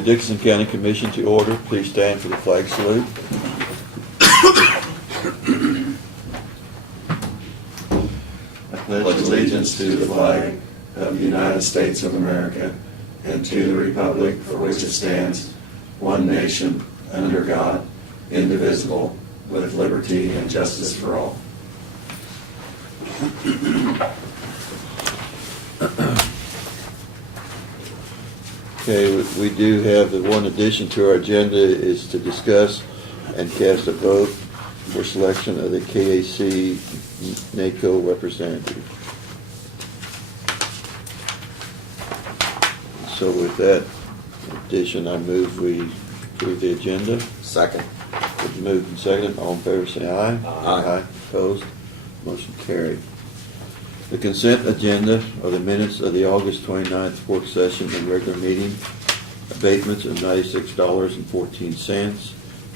The Dixon County Commission to order. Please stand for the flag salute. I pledge allegiance to the flag of the United States of America and to the republic for which it stands, one nation, under God, indivisible, with liberty and justice for all. Okay, we do have the one addition to our agenda is to discuss and cast a vote for selection of the KAC NACO representative. So with that addition, I move we approve the agenda. Second. It's moved and seconded. All in favor say aye. Aye. Opposed? Motion carried. The consent agenda are the minutes of the August 29th work session and regular meeting, abatements of $96.14,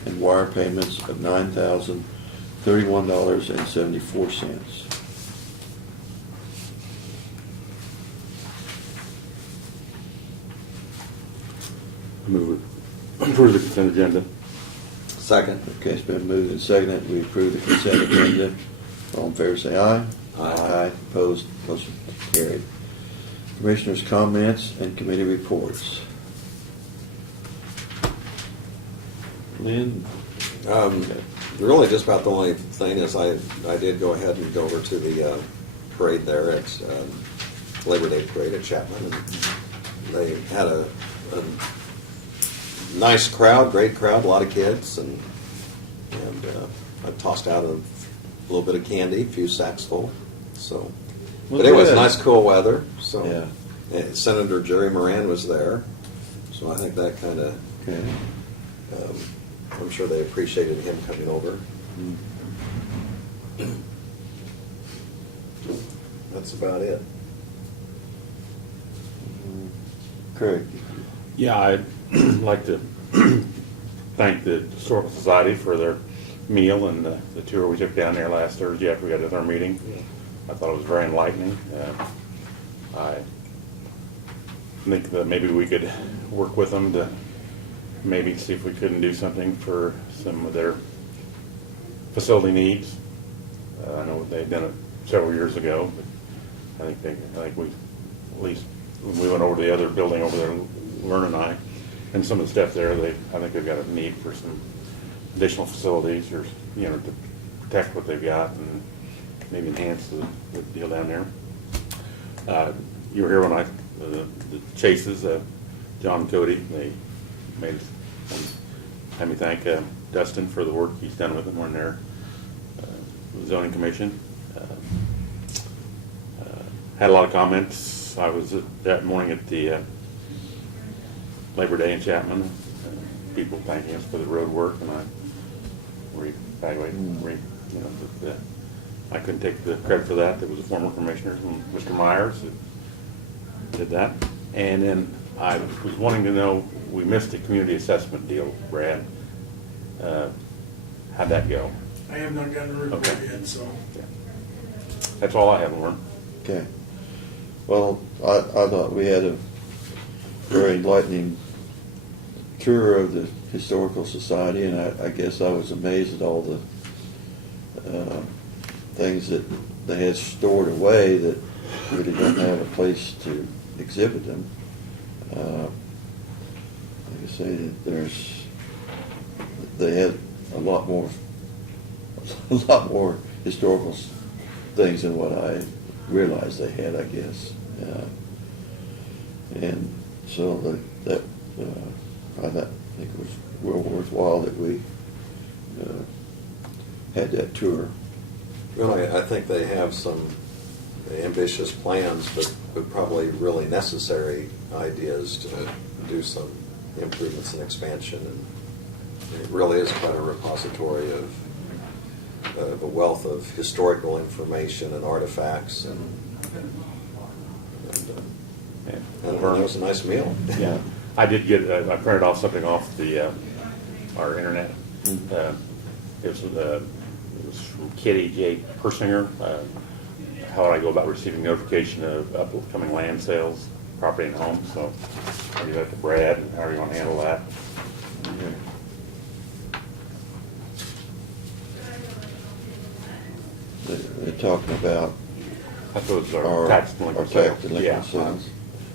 and wire payments of $9,031.74. Move it. Approve the consent agenda. Second. Okay, it's been moved and seconded. We approve the consent agenda. All in favor say aye. Aye. Opposed? Motion carried. Commissioners' comments and committee reports. Lynn? Really just about the only thing is I did go ahead and go over to the parade there at Labor Day parade at Chapman. And they had a nice crowd, great crowd, a lot of kids, and I tossed out a little bit of candy, a few sacks full. So, Well, but it was good. nice, cool weather. So, Yeah. and Senator Jerry Moran was there. So I think that kind of, Okay. I'm sure they appreciated him coming over. That's about it. Craig? Yeah, I'd like to thank the Historical Society for their meal and the tour we took down there last Thursday after we got to our meeting. I thought it was very enlightening. I think that maybe we could work with them to maybe see if we couldn't do something for some of their facility needs. I know they've done it several years ago, but I think we, at least when we went over to the other building over there, Vern and I, and some of the stuff there, I think they've got a need for some additional facilities, or to protect what they've got and maybe enhance the deal down there. You were here when the Chases, John and Cody, they made let me thank Dustin for the work he's done with them on their zoning commission. Had a lot of comments. I was that morning at the Labor Day in Chapman. People thanking us for the road work, and I reevaluated. That I couldn't take the credit for that. There was a former commissioner, Mr. Myers, who did that. And then I was wanting to know, we missed the community assessment deal, Brad. How'd that go? I have not gotten a report Okay. yet, so. Yeah. That's all I have, Lauren. Okay. Well, I thought we had a very enlightening tour of the Historical Society, and I guess I was amazed at all the things that they had stored away that really don't have a place to exhibit them. Like I say, they had a lot more historical things than what I realized they had, I guess. And so I think it was well worthwhile that we had that tour. Really, I think they have some ambitious plans, but probably really necessary ideas to do some improvements and expansion. And it really is quite a repository of a wealth of historical information and artifacts. And that was a nice meal. Yeah, I did get. I printed off something off the our internet. It was from Kitty J. Persinger. How would I go about receiving notification of upcoming land sales? property and home, so I'll give that to Brad, and how are you gonna handle that? Okay. They're talking about That's what it's our our tax delinquent sale. tax delinquent sales.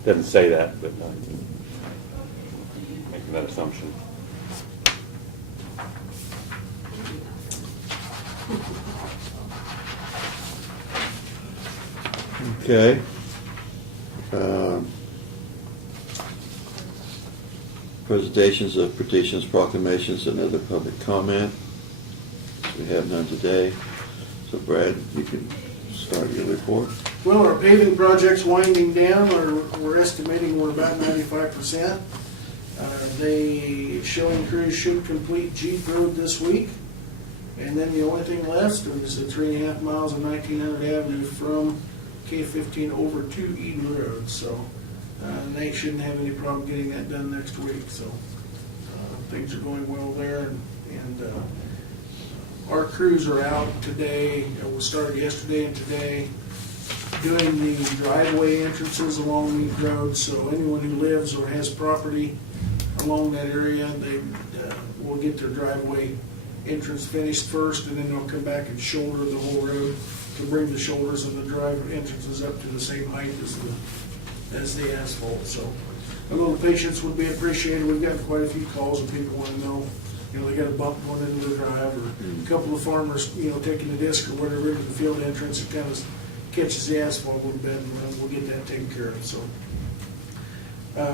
Doesn't say that, but making that assumption. Okay. Presentations of petitions, proclamations, and other public comment. We have none today. So Brad, you can start your report. Well, our paving project's winding down, we're estimating we're about 95%. The shelling crews should complete Jeep Road this week. And then the only thing left is the 3.5 miles of 1900 Avenue from K-15 over to Eden Road. So they shouldn't have any problem getting that done next week. So things are going well there. And our crews are out today. We started yesterday and today doing the driveway entrances along these roads. So anyone who lives or has property along that area, they will get their driveway entrance finished first, and then they'll come back and shoulder the whole road to bring the shoulders of the driveway entrances up to the same height as the asphalt. So a little patience would be appreciated. We've got quite a few calls and people want to know, they got a bump going into their drive, or a couple of farmers, taking the disc or whatever into the field entrance. It kind of catches the asphalt a little bit, and we'll get that taken care of. So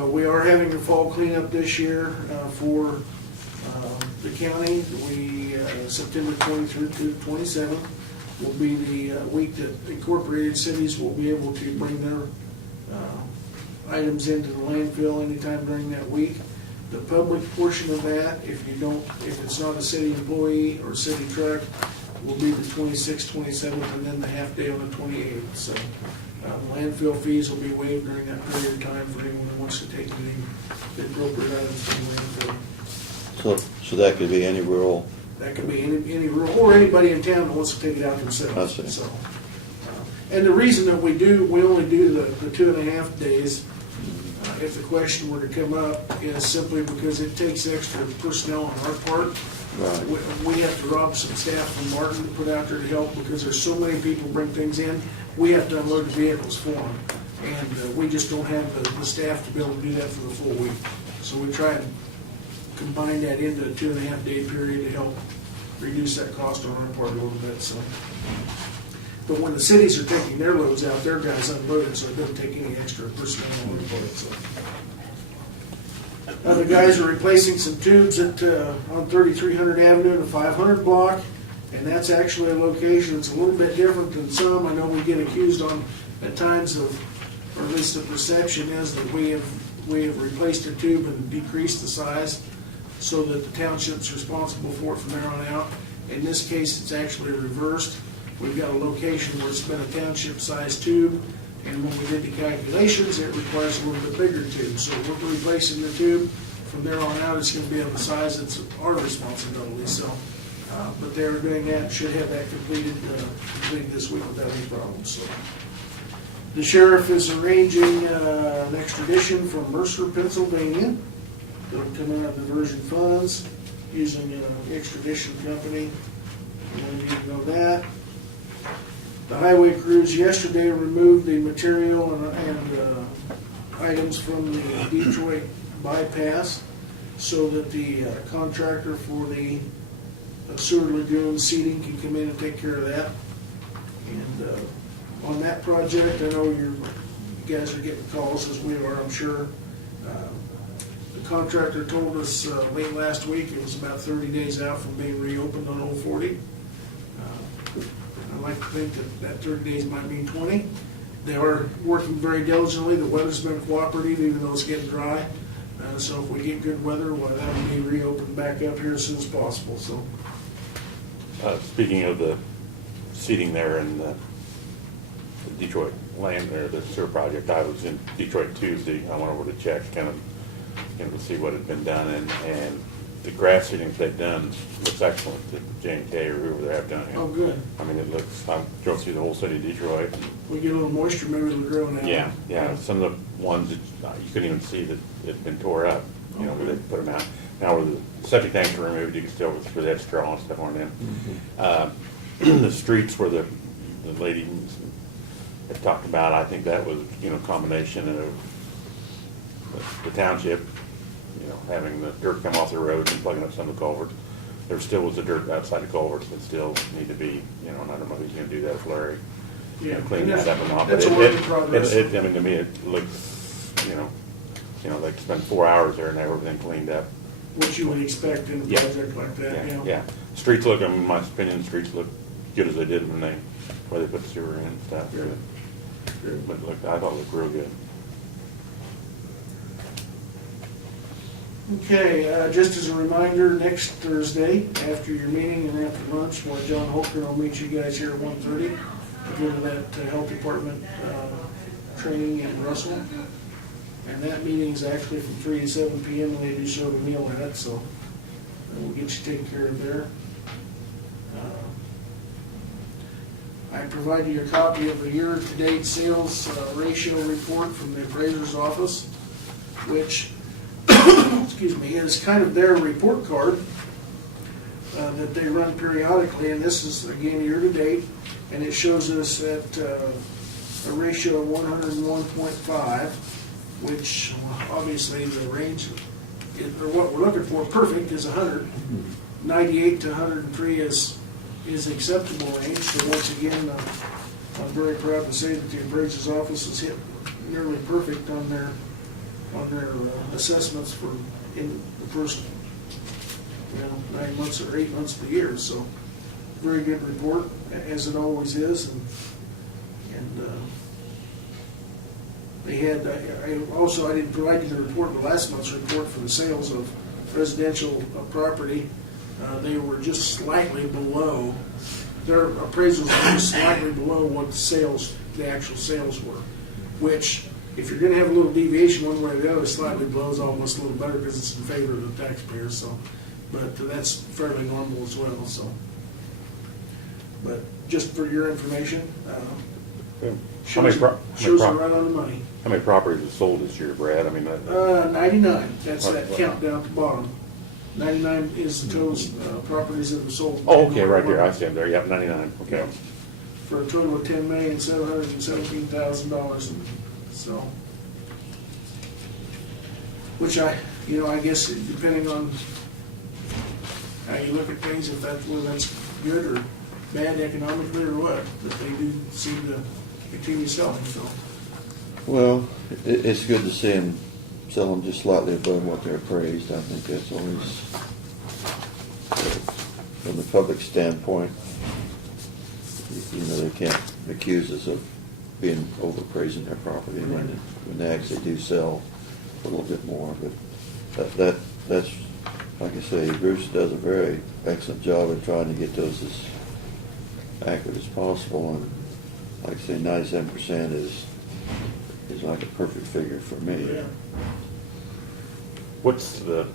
we are having a fall cleanup this year for the county. September 23rd to 27th will be the week that incorporated cities will be able to bring their items into the landfill anytime during that week. The public portion of that, if it's not a city employee or city truck, will be the 26th, 27th, and then the half day on the 28th. So landfill fees will be waived during that period of time for anyone who wants to take the appropriate items from the landfill. So that could be any rural. That could be any rural, or anybody in town that wants to take it out themselves. I see. So, and the reason that we only do the 2.5 days, if the question were to come up, is simply because it takes extra personnel on our part. Right. We have to rob some staff from Martin to put out there to help, because there's so many people bring things in. We have to unload the vehicles for them, and we just don't have the staff to be able to do that for the full week. So we try and combine that into a 2.5 day period to help reduce that cost on our part a little bit. So, but when the cities are taking their loads out, their guys unload it, so it doesn't take any extra personnel on their part. So. The guys are replacing some tubes on 3300 Avenue in the 500 block, and that's actually a location that's a little bit different than some. I know we get accused at times of, or at least the perception is that we have replaced a tube and decreased the size so that the township's responsible for it from there on out. In this case, it's actually reversed. We've got a location where it's been a township-sized tube, and when we did the calculations, it requires a little bit bigger tube. So we're replacing the tube. From there on out, it's going to be of the size that's our responsibility. So, but they're doing that, should have that completed this week without any problems. So, the sheriff is arranging an extradition from Mercer, Pennsylvania. They'll come out of diversion funds using an extradition company. You need to know that. The highway crews yesterday removed the material and items from the Detroit bypass so that the contractor for the sewer lagoon seeding can come in and take care of that. And on that project, I know you guys are getting calls, as we are, I'm sure. The contractor told us late last week it was about 30 days out from being reopened on Old 40. I like to think that 30 days might mean 20. They are working very diligently. The weather's been cooperative, even though it's getting dry. So if we get good weather, well, that will be reopened back up here as soon as possible. So, Speaking of the seating there in the Detroit land there, the sewer project, I was in Detroit Tuesday. I went over to check kind of to see what had been done, and the grass seedings they've done looks excellent, the J&K or whoever they have done here. Oh, good. I mean, it looks, I drove through the whole city of Detroit. We get a little moisture, maybe it'll grow now. Yeah, some of the ones that you couldn't even see that it'd been tore up, you know, where they put them out. Now where the septic tanks were removed, you can still, where they had straw and stuff on them. The streets where the lady had talked about, I think that was, you know, a combination of the township, you know, having the dirt come off the roads and plugging up some of the culverts. There still was the dirt outside the culverts that still need to be, you know, and I don't know who's gonna do that, Larry. Yeah. Clean that up and off. That's a But work in progress. I mean, to me, it looks, you know, they spent 4 hours there and have everything cleaned up. What you would expect in a Yeah. project like that, you know? Yeah. Streets look, in my opinion, streets look good as they did when they put the sewer in and stuff. Good. Good. But look, I thought it looked real good. Okay, just as a reminder, next Thursday, after your meeting and after lunch, John Holker will meet you guys here at 1:30 to go to that health department training in Russell. And that meeting is actually from 3 to 7 p.m. and they do serve a meal at it, so we'll get you taken care of there. I provided you a copy of the year-to-date sales ratio report from the appraiser's office, which excuse me, is kind of their report card that they run periodically, and this is again year-to-date, and it shows us at a ratio of 101.5, which obviously the range, or what we're looking for, perfect, is 100. 98 to 103 is acceptable range. So once again, I'm very proud to say that the appraiser's office has hit nearly perfect on their assessments for in the first 9 months or 8 months of the year. So very good report, as it always is, and they had, I didn't provide you the report, but last month's report for the sales of residential property, they were just slightly below, their appraisals were just slightly below what the actual sales were, which, if you're gonna have a little deviation one way or the other, slightly below is almost a little better because it's in favor of the taxpayers, so, but that's fairly normal as well, so. But just for your information, shows are right on the money. How many properties have sold this year, Brad? I mean, 99, that's that count down at the bottom. 99 is the total properties that were sold. oh, okay, right there, I see them there, yep, 99, okay. For a total of $10,717,000, so. Which I guess depending on how you look at things, if whether that's good or bad economically or what, that they do seem to continue selling, so. Well, it's good to see them sell them just slightly above what they're appraised. I think that's always, from the public standpoint, they can't accuse us of being overpraising their property when they actually do sell a little bit more. But that's like I say, Bruce does a very excellent job of trying to get those as accurate as possible. And like I say, 97% is like a perfect figure for me. Yeah. What's the,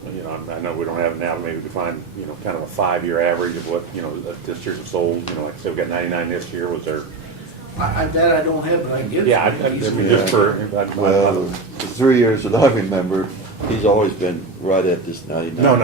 I know we don't have it now, but maybe we could find, kind of a 5-year average of what, that this year's have sold, like I said, we got 99 this year, was there? That I don't have, but I can get it. Yeah, I mean, just for. Well, the 3 years that I remember, he's always been right at this 99. No,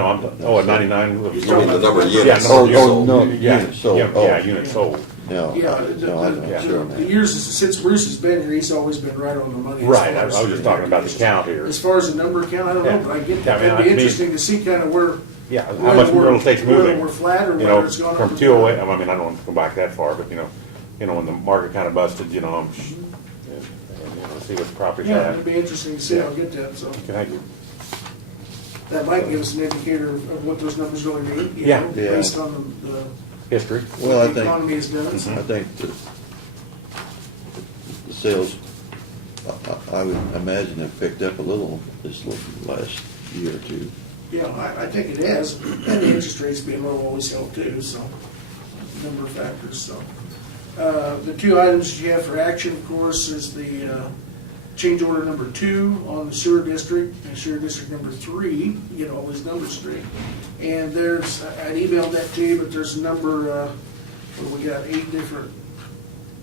at 99. You mean the number of units Yeah, sold? no, yeah, units sold. Yeah, units sold. No, Yeah, I'm sure on the that. years since Bruce has been here, he's always been right on the money. as Right, far I as- was just talking about the count here. As far as the number count, I don't know, Yeah. but I get Yeah, that. I mean, It'd be to me- interesting to see kind of where. Yeah, how whether much we're- it takes whether moving. we're flat or whether it's gone up From or 208, down. I mean, I don't want to go back that far, but, when the market kind of busted, and see what the properties Yeah, at. it'd be interesting to see. I'll get that, so. Thank you. That might give us an indicator of what those numbers really mean, Yeah. Yeah. based on the History. Well, I the think, economy has done. I think the sales, I would imagine have picked up a little this last year or two. Yeah, I think it has, and the interest rates being low always help too, so, a number of factors, so. The two items you have for action, of course, is the change order number 2 on the sewer district, and sewer district number 3, get all these numbers straight. And there's, I emailed that to you, but there's a number, we got 8 different,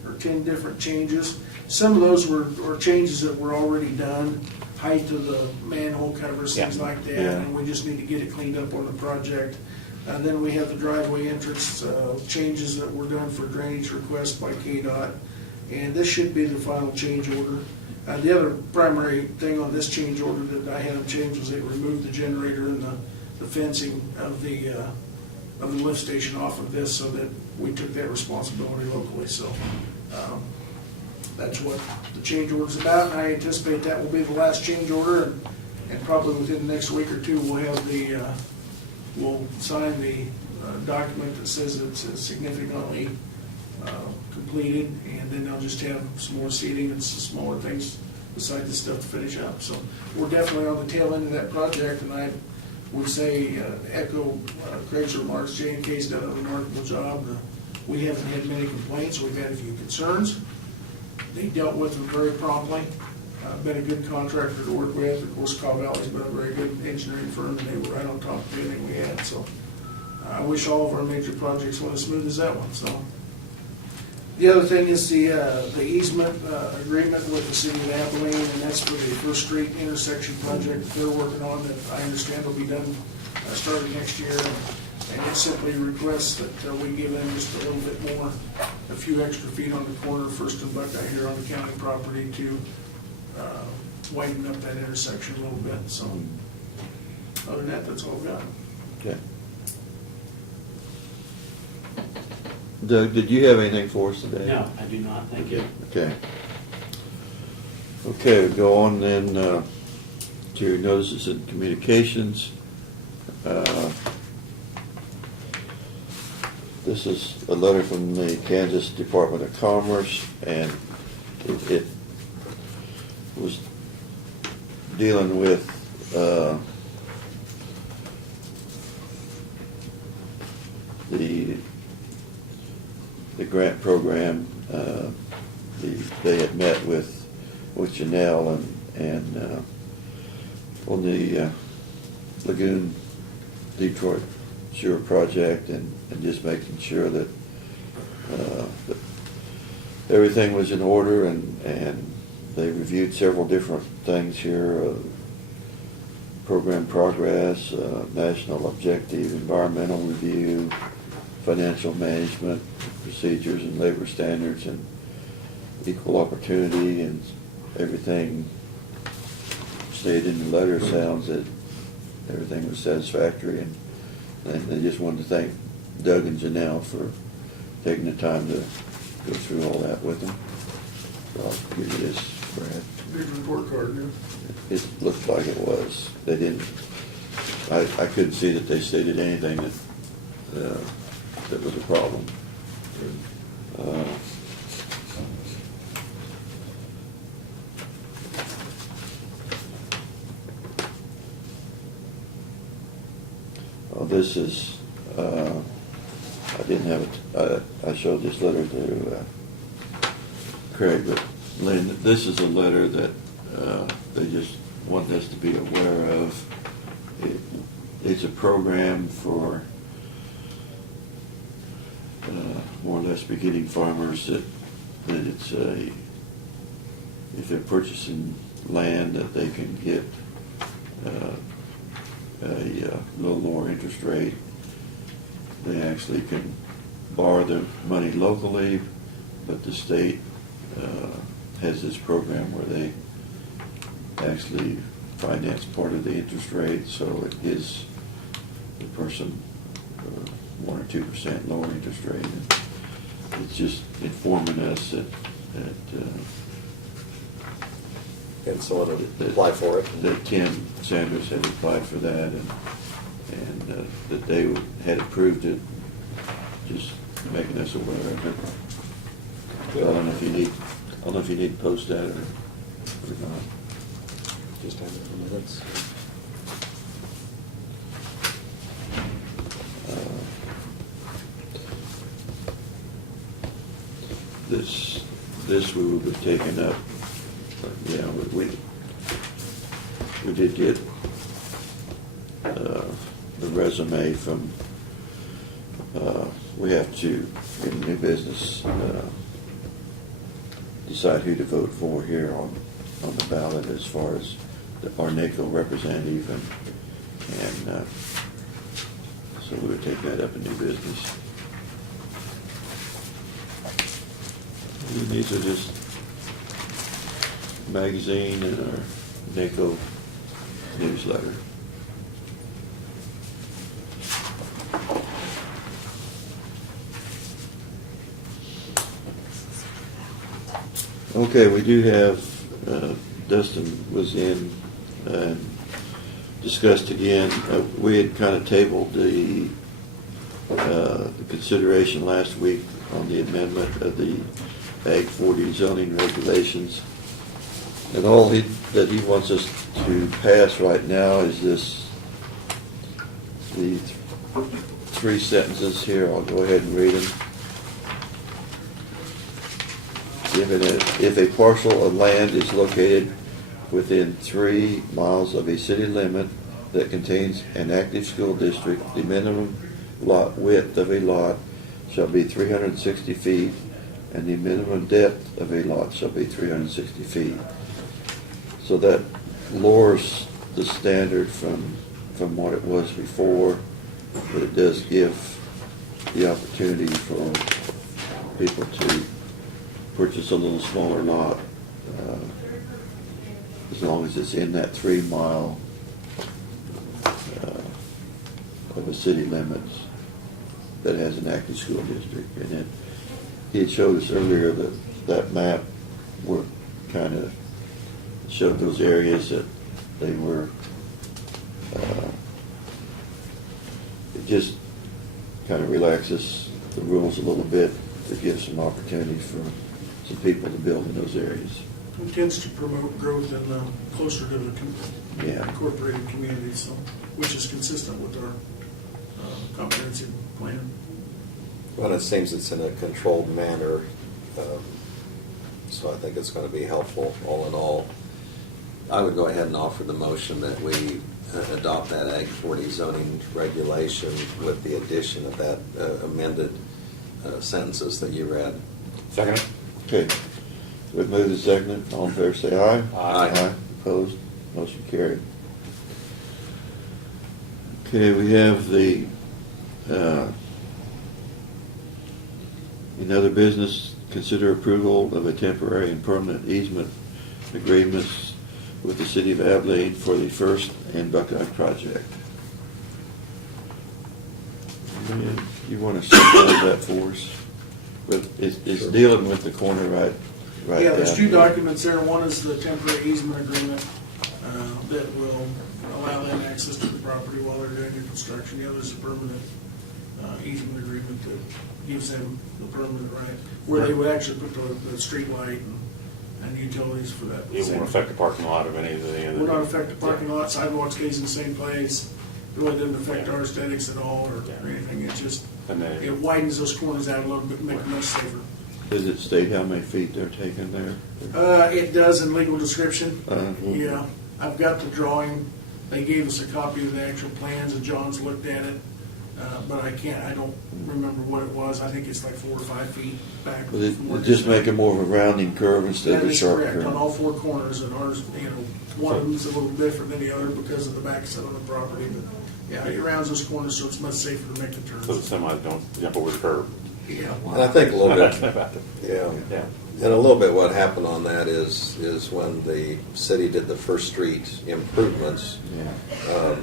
or 10 different changes. Some of those were changes that were already done, height of the manhole covers, things Yeah. like that, Yeah. and we just need to get it cleaned up on the project. And then we have the driveway entrance changes that were done for drainage requests by KDOT. And this should be the final change order. The other primary thing on this change order that I had them change was they removed the generator and the fencing of the lift station off of this, so that we took that responsibility locally. So that's what the change order's about, and I anticipate that will be the last change order, and probably within the next week or two, we'll have we'll sign the document that says it's significantly completed, and then they'll just have some more seating and some smaller things beside the stuff to finish up. So we're definitely on the tail end of that project, and I would say echo Craig's remarks. J&K's done a remarkable job. We haven't had many complaints. We've had a few concerns. They dealt with them very promptly. Been a good contractor to work with. Of course, Cobb Valley's been a very good engineering firm, and they were right on top of everything we had. So I wish all of our major projects went as smooth as that one. So the other thing is the easement agreement with the city of Abilene, and that's for the First Street intersection project they're working on that I understand will be done starting next year. And it simply requests that we give them just a little bit more, a few extra feet on the corner, First and Buckeye here on the county property to widen up that intersection a little bit. So other than that, that's all I've got. Okay. Doug, did you have anything for us today? No, I do not, thank you. Okay. Okay, we go on then to notices and communications. This is a letter from the Kansas Department of Commerce, and it was dealing with the grant program. They had met with Janelle and on the Lagoon Detroit sewer project, and just making sure that that everything was in order, and they reviewed several different things here, program progress, national objective, environmental review, financial management procedures and labor standards, and equal opportunity, and everything stated in the letter sounds that everything was satisfactory, and they just wanted to thank Doug and Janelle for taking the time to go through all that with them. So I'll give you this, Brad. Big report card, yeah. It looked like it was. They didn't, I couldn't see that they stated anything that was a problem. This is, I didn't have it, I showed this letter to Craig, but Lynn, this is a letter that they just want us to be aware of. It's a program for more or less beginning farmers that it's if they're purchasing land, that they can get a little lower interest rate. They actually can borrow their money locally, but the state has this program where they actually finance part of the interest rate, so it gives the person 1 or 2% lower interest rate. And it's just informing us that And so to apply for it. that Tim Sanders had applied for that, and that they had approved it, just making us aware of it. So I don't know if you need to post that or not. Just have it in minutes. This we will be taking up, with we did get the resume from, we have to, in new business, decide who to vote for here on the ballot as far as our NACO representative, and so we would take that up in new business. And these are just magazine and our NACO newsletter. Okay, we do have, Dustin was in and discussed again, we had kind of tabled the consideration last week on the amendment of the Ag 40 zoning regulations. And all that he wants us to pass right now is the three sentences here. I'll go ahead and read them. If a parcel of land is located within 3 miles of a city limit that contains an active school district, the minimum lot width of a lot shall be 360 feet, and the minimum depth of a lot shall be 360 feet. So that lowers the standard from what it was before, but it does give the opportunity for people to purchase a little smaller lot, as long as it's in that 3 mile of a city limits that has an active school district. And then he had showed us earlier that map were kind of showed those areas that they were, it just kind of relaxes the rules a little bit to give some opportunity for some people to build in those areas. It tends to promote growth in closer to the incorporated communities, so, which is consistent with our comprehensive plan. Well, it seems it's in a controlled manner, so I think it's going to be helpful all in all. I would go ahead and offer the motion that we adopt that Ag 40 zoning regulation with the addition of that amended sentences that you read. Second. Okay. We've moved and seconded. All in favor say aye. Aye. Opposed? Motion carried. Okay, we have the in other business, consider approval of a temporary and permanent easement agreements with the City of Abilene for the First and Buckeye project. And you want to summarize that for us? But it's Sure. dealing with the corner right Yeah, there's down two here. documents there. One is the temporary easement agreement that will allow them access to the property while they're doing the construction. The other is a permanent easement agreement that gives them the permanent right, where they would actually put the street light and utilities for that. It won't affect the parking lot of any of the other. Will not affect the parking lot, sidewalk stays in the same place. It really doesn't affect our aesthetics at all or anything. It just, And then, it widens those corners out a little bit, make them much safer. Does it state how many feet they're taking there? It does in legal description. Mhm. Yeah, I've got the drawing. They gave us a copy of the actual plans and John's looked at it. But I don't remember what it was. I think it's like 4 or 5 feet back. But it from where just it's make it more of a rounding curve instead of That a is sharp correct, on curve. all 4 corners, and ours, one of them's a little different than the other because of the backside of the property, but yeah, it rounds those corners, so it's much safer to make the so the turns. semis don't jump over the curb. Yeah. And I think a little bit, About yeah. Yeah. And a little bit what happened on that is when the city did the First Street improvements, Yeah.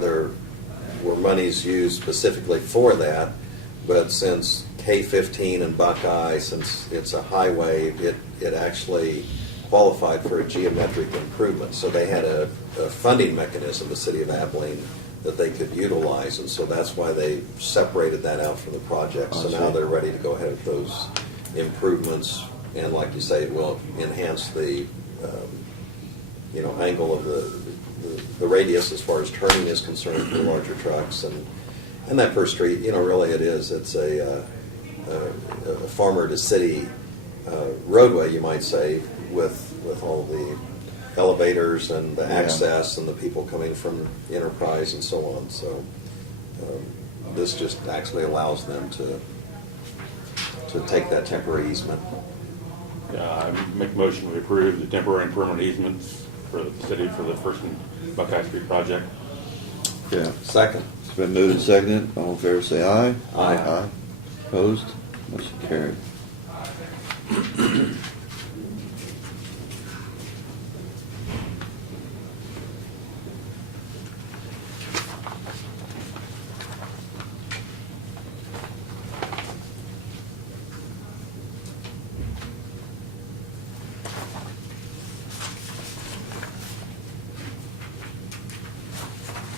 there were monies used specifically for that, but since K-15 and Buckeye, since it's a highway, it actually qualified for a geometric improvement. So they had a funding mechanism, the city of Abilene, that they could utilize, and so that's why they separated that out from the project. So I now see. they're ready to go ahead with those improvements, and like you say, it will enhance the angle of the radius as far as turning is concerned for larger trucks, and that First Street, really it's a farmer to city roadway, you might say, with all the elevators and the Yeah. access and the people coming from Enterprise and so on. So this just actually allows them to take that temporary easement. I make a motion to approve the temporary and permanent easements for the city for the First and Buckeye Street project. Yeah. Second. It's been moved and seconded. All in favor say aye. Aye. Opposed? Motion carried.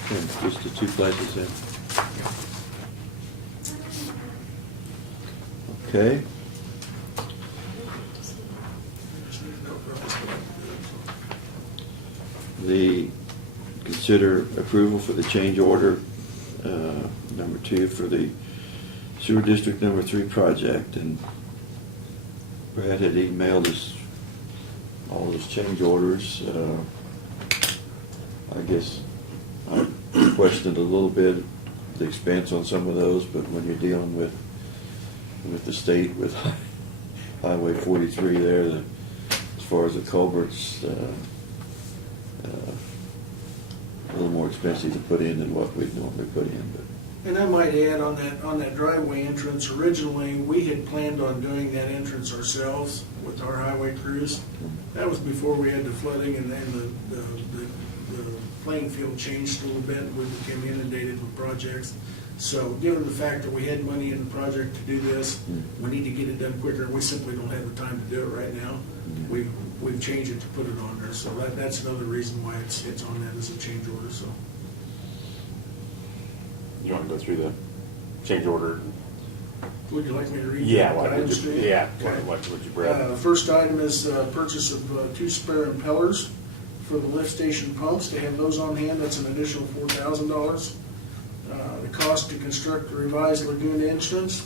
Okay, just the two places then. Okay. The consider approval for the change order number 2 for the sewer district number 3 project, and Brad had emailed us all those change orders. I guess I questioned a little bit the expense on some of those, but when you're dealing with the state, with Highway 43 there, as far as the culverts, a little more expensive to put in than what we'd normally put in, but And I might add on that driveway entrance, originally, we had planned on doing that entrance ourselves with our highway crews. That was before we had the flooding, and then the playing field changed a little bit, and we became inundated with projects. So given the fact that we had money in the project to do this, we need to get it done quicker, and we simply don't have the time to do it right now. We've changed it to put it on there, so that's another reason why it's on that as a change order, so. You want to go through the change order? Would you like me to read? Yeah, the what items would to you, you? yeah, Okay. what would you, Brad? First item is purchase of 2 spare impellers for the lift station pumps. They have those on hand. That's an additional $4,000. The cost to construct the revised lagoon entrance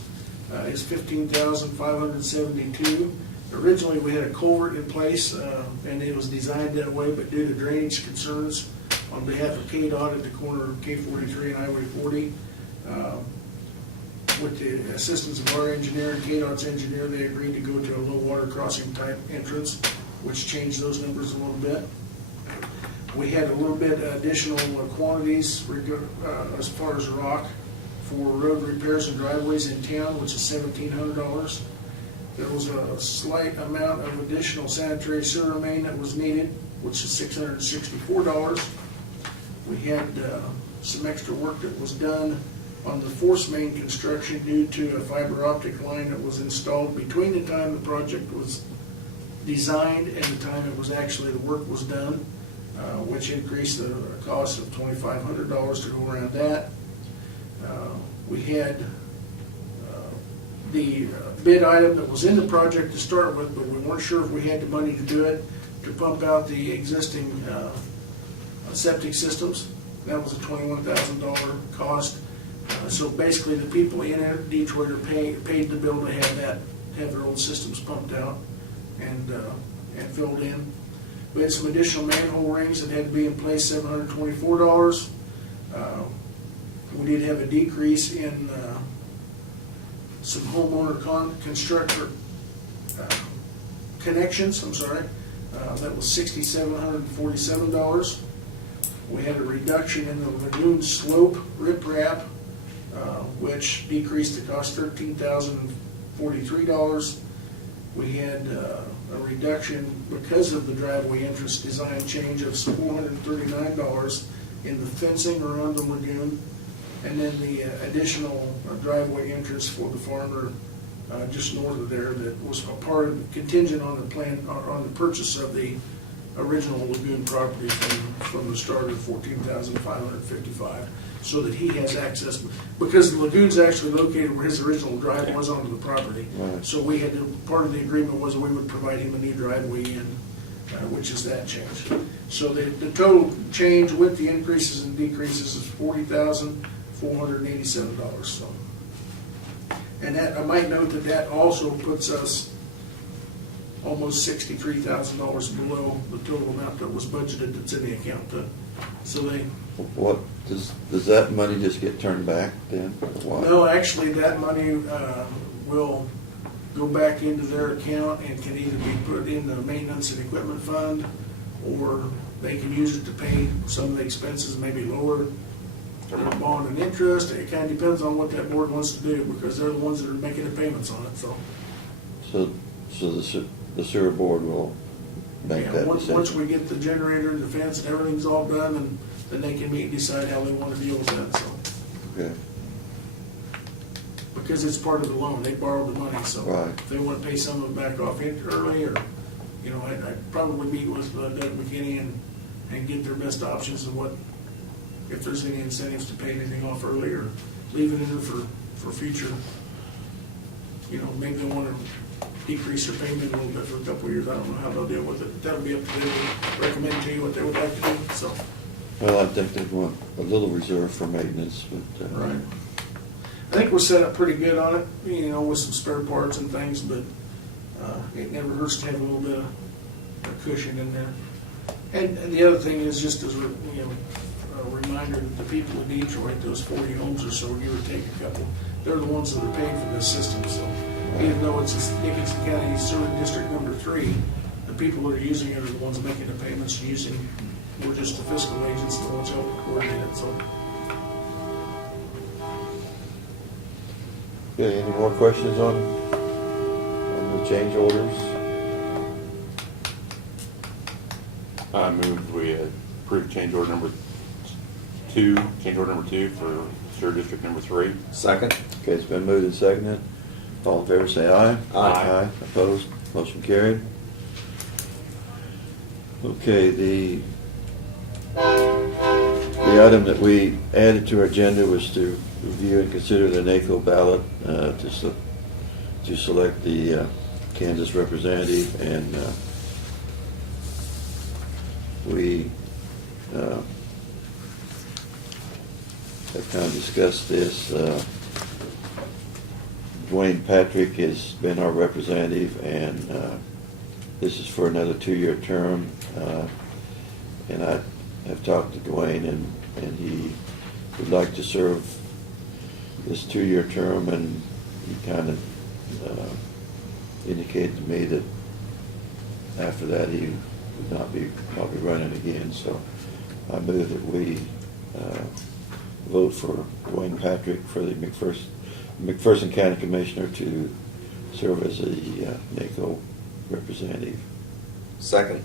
is $15,572. Originally, we had a culvert in place, and it was designed that way, but due to drainage concerns on behalf of KDOT at the corner of K43 and Highway 40, with the assistance of our engineer and KDOT's engineer, they agreed to go to a low water crossing type entrance, which changed those numbers a little bit. We had a little bit additional quantities as far as rock for road repairs and driveways in town, which is $1,700. There was a slight amount of additional sanitary sewer main that was needed, which is $664. We had some extra work that was done on the force main construction due to a fiber optic line that was installed between the time the project was designed and the time it was actually, the work was done, which increased the cost of $2,500 to go around that. We had the bid item that was in the project to start with, but we weren't sure if we had the money to do it, to pump out the existing septic systems. That was a $21,000 cost. So basically, the people in Detroit are paid the bill to have their old systems pumped out and filled in. We had some additional manhole rings that had to be in place, $724. We did have a decrease in some homeowner constructor connections. That was $6,747. We had a reduction in the lagoon slope riprap, which decreased the cost $13,043. We had a reduction because of the driveway entrance design change of $439 in the fencing around the lagoon, and then the additional driveway entrance for the farmer just north of there that was a part of contingent on the plan, on the purchase of the original lagoon property from the start of $14,555, so that he has access, because the lagoon's actually located where his original drive was onto the property. Right. So we had to, part of the agreement was we would provide him a new driveway in, which is that change. So the total change with the increases and decreases is $40,487. So, and that, I might note that also puts us almost $63,000 below the total amount that was budgeted that's in the account. So they, What, does that money just get turned back then? Or what? no, actually, that money will go back into their account and can either be put in the maintenance and equipment fund, or they can use it to pay some of the expenses, maybe lower their bond and interest. It kind of depends on what that board wants to do, because they're the ones that are making the payments on it, so. So the sewer board will make Yeah, that once decision? we get the generator, the fence, and everything's all done, and then they can meet and decide how they want to deal with that, so. Okay, Because it's part of the loan, they borrowed the money, so. Right. If they want to pay some of it back off early, or, you know, I'd probably meet with Doug McKinney and get their best options and what, if there's any incentives to pay anything off early, or leave it in there for future. You know, maybe they want to decrease their payment a little bit for a couple of years, I don't know how they'll deal with it. That'll be up to them to recommend to you what they would like to do, so. well, I think they'd want a little reserve for maintenance, but. Right. I think we're set up pretty good on it, you know, with some spare parts and things, but it never hurts to have a little bit of a cushion in there. And the other thing is, just as a reminder that the people in Detroit, those 40 homes or so, give or take a couple, they're the ones that are paying for this system. So even though it's Dickinson County Sewer District number 3, the people that are using it are the ones making the payments, we're just the fiscal agents, the ones helping coordinate it, so. Okay, any more questions on the change orders? I move we approve change order number 2 for sewer district number 3. Second? Okay, it's been moved and seconded. All in favor, say aye. Aye. Opposed? Motion carried. Okay, the item that we added to our agenda was to review and consider the NACO ballot to select the Kansas representative, and we have kind of discussed this. Dwayne Patrick has been our representative, and this is for another 2-year term. And I have talked to Dwayne, and he would like to serve this 2-year term, and he kind of indicated to me that after that he would not be running again. So I move that we vote for Dwayne Patrick for the McPherson County Commissioner to serve as a NACO representative. Second?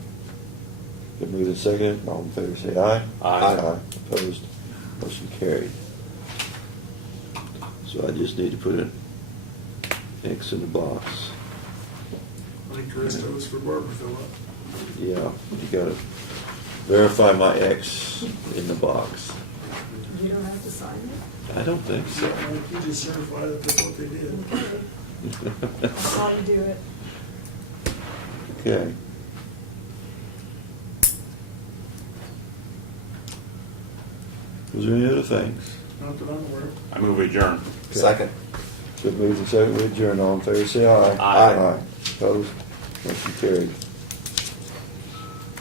Been moved and seconded. All in favor say aye. Aye. Opposed? Motion carried. So I just need to put an X in the box. I think the rest of it's for Barbara to fill up. Yeah, you gotta verify my X in the box. You don't have to sign it? I don't think so. You just certify that that's what they did. Okay. I saw you do it. Okay. Was there any other things? Not that I'm aware of. I move we adjourn. Second? Been moved and seconded, we adjourn. All in favor say aye. Aye. Opposed? Motion carried.